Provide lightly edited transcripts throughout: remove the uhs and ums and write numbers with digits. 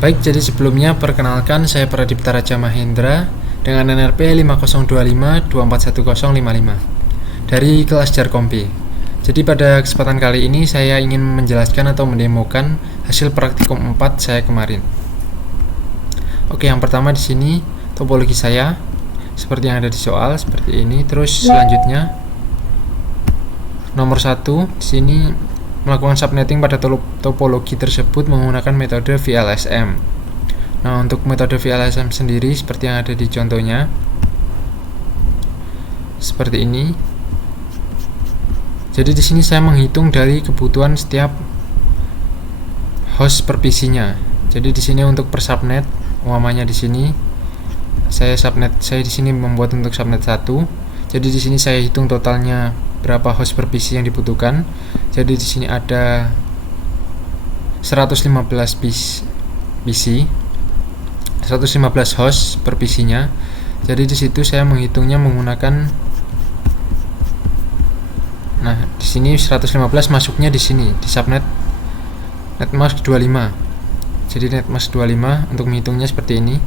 Baik, jadi sebelumnya perkenalkan saya Pradipta Raja Mahendra dengan NRP 5022411055 dari kelas Jarkompi. Jadi pada kesempatan kali ini saya ingin menjelaskan atau mendemokan hasil praktikum 4 saya kemarin. Oke, yang pertama di sini topologi saya seperti yang ada di soal seperti ini. Terus selanjutnya nomor 1 di sini melakukan subnetting pada topologi tersebut menggunakan metode VLSM. Nah, untuk metode VLSM sendiri seperti yang ada di contohnya seperti ini. Jadi di sini saya menghitung dari kebutuhan setiap host per PC-nya. Jadi di sini untuk per subnet, umpamanya di sini saya di sini membuat untuk subnet 1. Jadi di sini saya hitung totalnya berapa host per PC yang dibutuhkan. Jadi di sini ada 115 PC, 115 host per PC-nya. Jadi di situ saya menghitungnya menggunakan, nah di sini 115 masuknya di sini di subnet netmask 25. Jadi netmask 25 untuk menghitungnya seperti ini.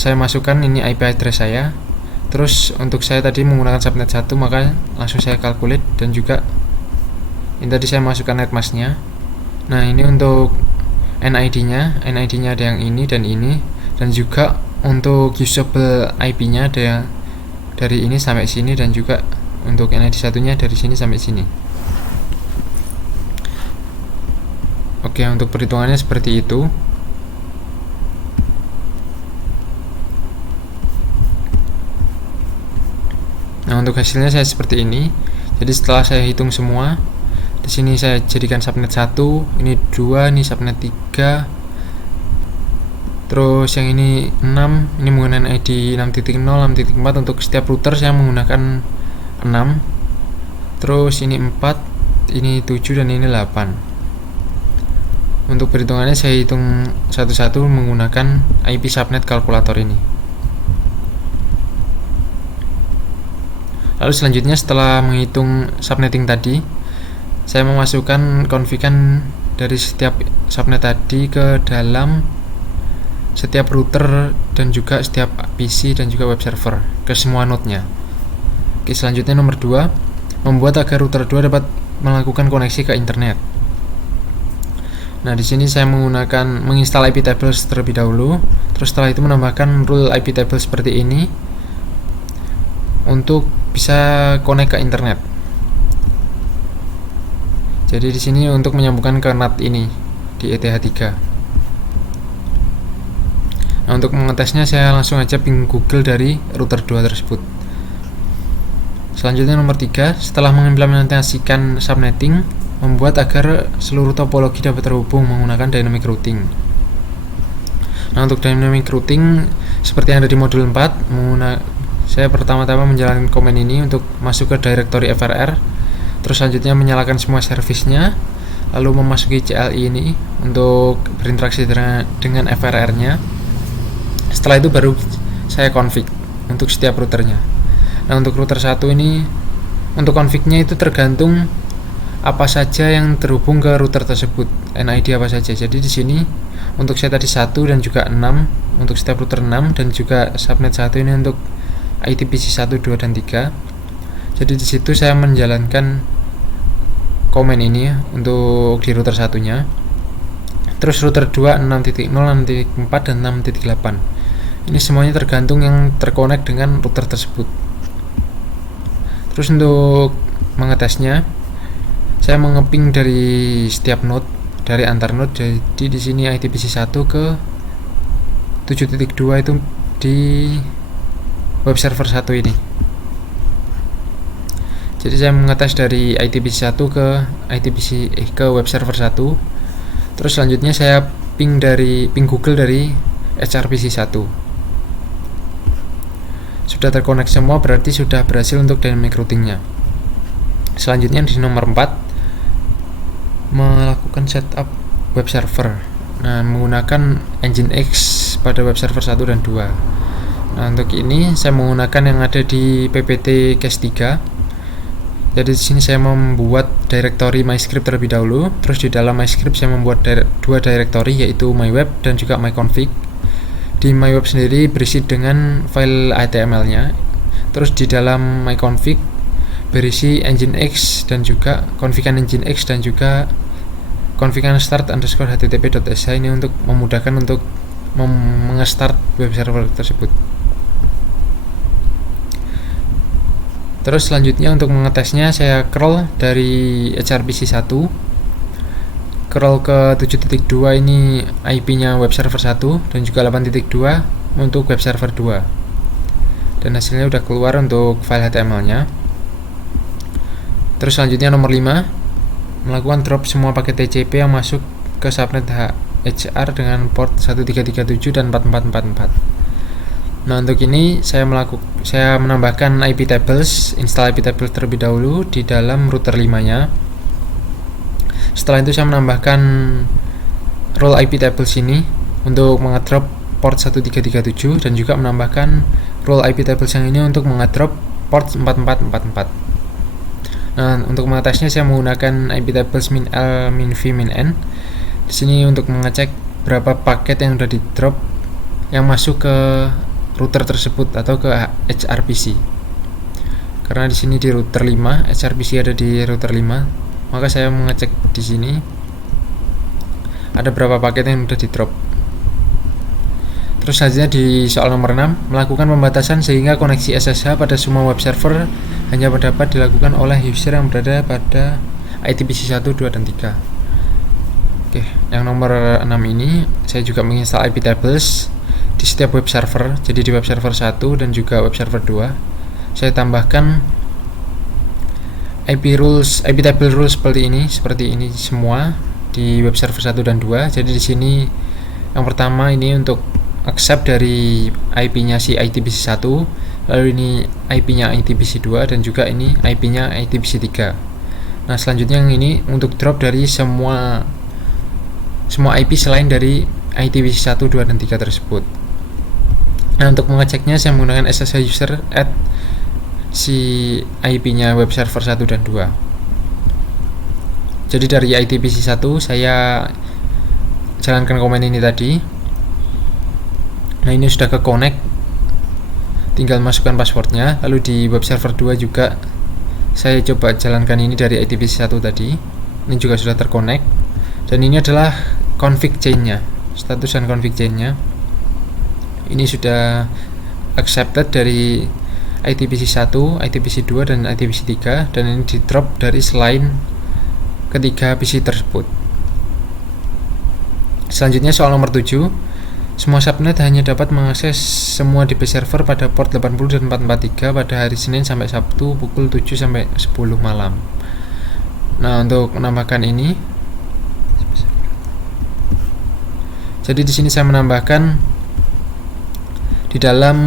Saya masukkan ini IP address saya. Terus untuk saya tadi menggunakan subnet 1, maka langsung saya calculate, dan juga ini tadi saya masukkan netmasknya. Nah, ini untuk NID-nya ada yang ini dan ini, dan juga untuk usable IP-nya ada yang dari ini sampai sini, dan juga untuk NID satunya dari sini sampai sini. Oke, untuk perhitungannya seperti itu. Nah, untuk hasilnya saya seperti ini. Jadi setelah saya hitung semua, di sini saya jadikan subnet 1, ini 2, ini subnet 3. Terus yang ini 6, ini menggunakan ID 6.0, 6.4. Untuk setiap router saya menggunakan 6. Terus ini 4, ini 7, dan ini 8. Untuk perhitungannya saya hitung satu-satu menggunakan IP subnet kalkulator ini. Lalu selanjutnya setelah menghitung subnetting tadi, saya memasukkan konfigan dari setiap subnet tadi ke dalam setiap router dan juga setiap PC dan juga web server ke semua node-nya. Oke, selanjutnya nomor 2, membuat agar router 2 dapat melakukan koneksi ke internet. Nah, di sini saya menginstal IP tables terlebih dahulu. Terus setelah itu menambahkan rule IP table seperti ini untuk bisa connect ke internet. Jadi di sini untuk menyambungkan ke NAT ini di ETH3. Nah, untuk mengetesnya saya langsung aja ping Google dari router 2 tersebut. Selanjutnya nomor 3, setelah mengimplementasikan subnetting, membuat agar seluruh topologi dapat terhubung menggunakan dynamic routing. Nah, untuk dynamic routing seperti yang ada di modul 4, saya pertama-tama menjalankan command ini untuk masuk ke directory FRR. Terus selanjutnya menyalakan semua servisnya, lalu memasuki CLI ini untuk berinteraksi dengan FRR-nya. Setelah itu baru saya config untuk setiap routernya. Nah, untuk router 1 ini, untuk config-nya itu tergantung apa saja yang terhubung ke router tersebut, NID apa saja. Jadi di sini untuk saya tadi 1 dan juga 6 untuk setiap router 6, dan juga subnet 1 ini untuk ITPC 1, 2, dan 3. Jadi di situ saya menjalankan command ini untuk di router satunya. Terus router 2 6.0, 6.4, dan 6.8. Ini semuanya tergantung yang terkonek dengan router tersebut. Terus untuk mengetesnya, saya mengeping dari setiap node, dari antar node. Jadi di sini ITPC 1 ke 7.2 itu di web server 1 ini. Jadi saya mengetes dari ITPC 1 ke web server 1. Terus selanjutnya saya ping Google dari HRPC 1. Sudah terkonek semua, berarti sudah berhasil untuk dynamic routingnya. Selanjutnya di nomor 4, melakukan setup web server. Nah, menggunakan Nginx pada web server 1 dan 2. Nah, untuk ini saya menggunakan yang ada di PPT case 3. Jadi di sini saya membuat directory MyScript terlebih dahulu. Terus di dalam MyScript saya membuat dua directory, yaitu MyWeb dan juga MyConfig. Di MyWeb sendiri berisi dengan file HTML-nya. Terus di dalam MyConfig berisi Nginx dan juga configan Nginx dan juga configan start_http.sh. Ini untuk memudahkan untuk mengestart web server tersebut. Terus selanjutnya untuk mengetesnya saya crawl dari HRPC 1, crawl ke 7.2, ini IP-nya web server 1, dan juga 8.2 untuk web server 2. Dan hasilnya udah keluar untuk file HTML-nya. Terus selanjutnya nomor 5, melakukan drop semua paket TCP yang masuk ke subnet HR dengan port 1337 dan 4444. Nah, untuk ini saya menambahkan IP tables, install IP tables terlebih dahulu di dalam router 5-nya. Setelah itu saya menambahkan role IP tables ini untuk mengedrop port 1337 dan juga menambahkan role IP tables yang ini untuk mengedrop port 4444. Nah, untuk mengetesnya saya menggunakan IP tables min_l, min_v, min_n. Di sini untuk mengecek berapa paket yang sudah di drop yang masuk ke router tersebut atau ke HRPC. Karena di sini di router 5, HRPC ada di router 5, maka saya mengecek di sini ada berapa paket yang sudah di drop. Terus selanjutnya di soal nomor 6, melakukan pembatasan sehingga koneksi SSH pada semua web server hanya dapat dilakukan oleh user yang berada pada ITPC 1, 2, dan 3. Oke, yang nomor 6 ini saya juga menginstal IP tables di setiap web server. Jadi di web server 1 dan juga web server 2 saya tambahkan IP table rules seperti ini semua di web server 1 dan 2. Jadi di sini yang pertama ini untuk accept dari IP-nya si ITPC 1, lalu ini IP-nya ITPC 2, dan juga ini IP-nya ITPC 3. Nah, selanjutnya yang ini untuk drop dari semua IP selain dari ITPC 1, 2, dan 3 tersebut. Nah, untuk mengeceknya saya menggunakan SSH user add si IP-nya web server 1 dan 2. Jadi dari ITPC 1 saya jalankan komen ini tadi. Nah, ini sudah ke connect, tinggal masukkan passwordnya. Lalu di web server 2 juga saya coba jalankan ini dari ITPC 1 tadi. Ini juga sudah terconnect. Dan ini adalah config chain-nya, status dan config chain-nya. Ini sudah accepted dari ITPC 1, ITPC 2, dan ITPC 3, dan ini di drop dari selain ketiga PC tersebut. Selanjutnya soal nomor 7, semua subnet hanya dapat mengakses semua DB server pada port 80 dan 443 pada hari Senin sampai Sabtu pukul 7 sampai 10 malam. Nah, untuk menambahkan ini, jadi di sini saya menambahkan di dalam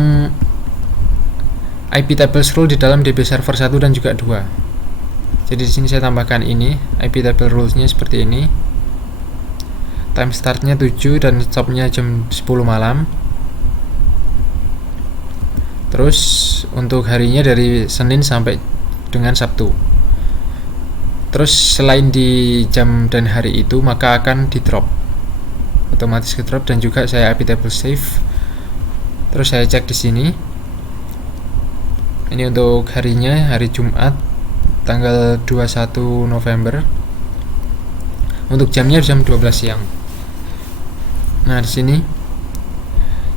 IP tables rule di dalam DB server 1 dan juga 2. Jadi di sini saya tambahkan ini IP table rules-nya seperti ini. Time start-nya 7 dan stop-nya jam 10 malam. Terus untuk harinya dari Senin sampai dengan Sabtu. Terus selain di jam dan hari itu, maka akan di drop, otomatis ke drop, dan juga saya IP table save. Terus saya cek di sini. Ini untuk harinya, hari Jumat tanggal 21 November. Untuk jamnya jam 12 siang. Nah, di sini.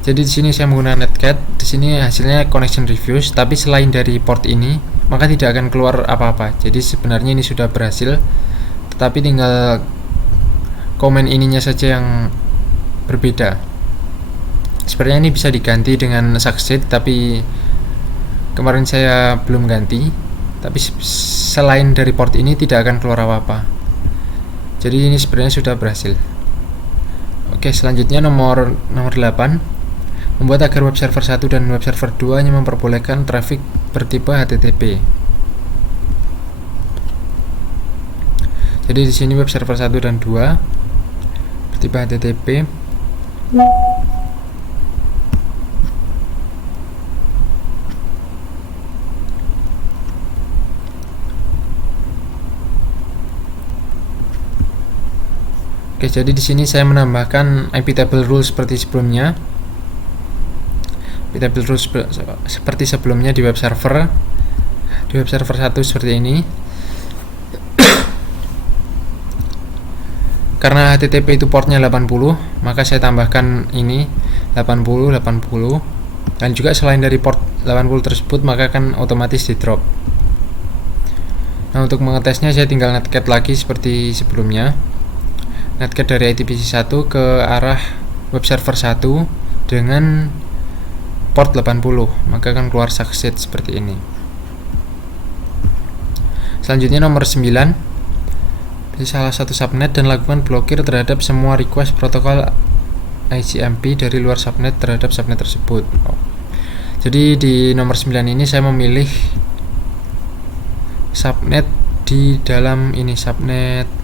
Jadi di sini saya menggunakan netcat. Di sini hasilnya connection reviews, tapi selain dari port ini, maka tidak akan keluar apa-apa. Jadi sebenarnya ini sudah berhasil, tetapi tinggal komen ininya saja yang berbeda. Sebenarnya ini bisa diganti dengan succeed, tapi kemarin saya belum ganti. Tapi selain dari port ini tidak akan keluar apa-apa. Jadi ini sebenarnya sudah berhasil. Oke, selanjutnya nomor 8, membuat agar web server 1 dan web server 2 hanya memperbolehkan traffic bertipe HTTP. Jadi di sini web server 1 dan 2 bertipe HTTP. Oke, jadi di sini saya menambahkan IP table rule seperti sebelumnya. IP table rule seperti sebelumnya di web server. Di web server 1 seperti ini. Karena HTTP itu portnya 80, maka saya tambahkan ini 80 80. Dan juga selain dari port 80 tersebut, maka akan otomatis di drop. Nah, untuk mengetesnya saya tinggal netcat lagi seperti sebelumnya. Netcat dari ITPC 1 ke arah web server 1 dengan port 80, maka akan keluar succeed seperti ini. Selanjutnya nomor 9, di salah satu subnet dan lakukan blokir terhadap semua request protokol ICMP dari luar subnet terhadap subnet tersebut. Jadi di nomor 9 ini saya memilih subnet di dalam ini, subnet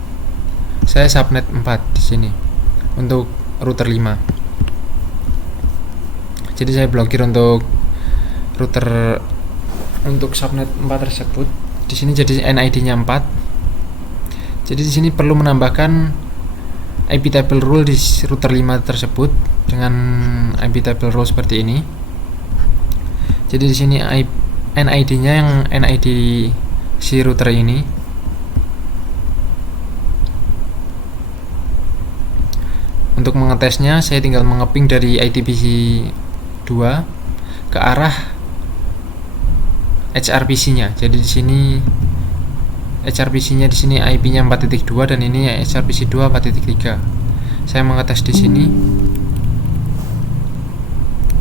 4 di sini untuk router 5. Jadi saya blokir untuk router untuk subnet 4 tersebut. Di sini jadi NID-nya 4. Jadi di sini perlu menambahkan IP table rule di router 5 tersebut dengan IP table rule seperti ini. Jadi di sini NID-nya yang NID si router ini. Untuk mengetesnya saya tinggal mengeping dari ITPC 2 ke arah HRPC-nya. Jadi di sini HRPC-nya di sini IP-nya 4.2 dan ini HRPC 2 4.3. Saya mengetes di sini.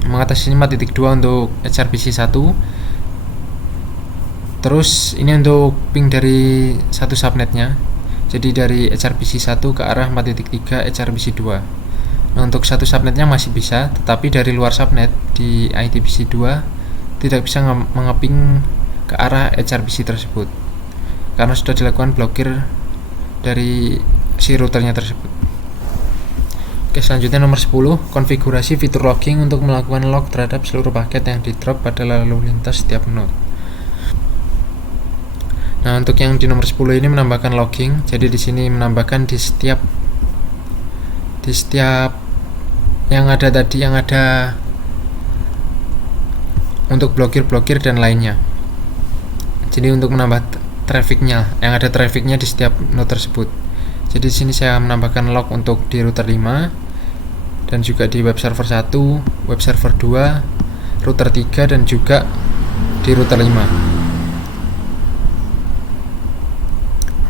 Mengetes ini 4.2 untuk HRPC 1. Terus ini untuk ping dari satu subnetnya. Jadi dari HRPC 1 ke arah 4.3 HRPC 2. Nah, untuk satu subnetnya masih bisa, tetapi dari luar subnet di ITPC 2 tidak bisa mengeping ke arah HRPC tersebut, karena sudah dilakukan blokir dari si routernya tersebut. Oke, selanjutnya nomor 10, konfigurasi fitur logging untuk melakukan log terhadap seluruh paket yang di drop pada lalu lintas setiap node. Nah, untuk yang di nomor 10 ini menambahkan logging. Jadi di sini menambahkan di setiap yang ada tadi, yang ada untuk blokir dan lainnya. Jadi untuk menambah trafficnya, yang ada trafficnya di setiap node tersebut. Jadi di sini saya menambahkan log untuk di router 5 dan juga di web server 1, web server 2, router 3 dan juga di router 5.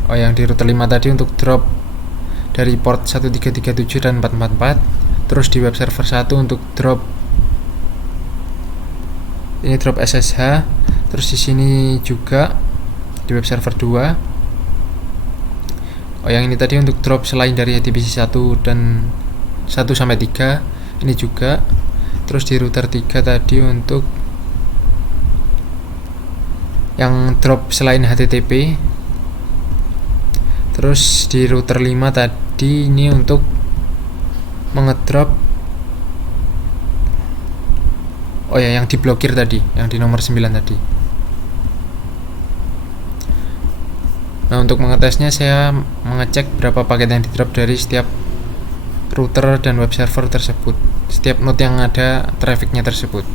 Yang di router 5 tadi untuk drop dari port 1337 dan 444. Terus di web server 1 untuk drop ini drop SSH. Terus di sini juga di web server 2. Yang ini tadi untuk drop selain dari ITPC 1 dan 1 sampai 3 ini juga. Terus di router 3 tadi untuk yang drop selain HTTP. Terus di router 5 tadi ini untuk mengedrop yang diblokir tadi, yang di nomor 9 tadi. Nah, untuk mengetesnya saya mengecek berapa paket yang di drop dari setiap router dan web server tersebut, setiap node yang ada trafficnya tersebut.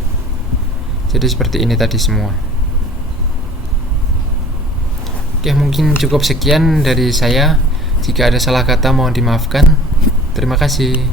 Jadi seperti ini tadi semua. Oke, mungkin cukup sekian dari saya. Jika ada salah kata mohon dimaafkan. Terima kasih.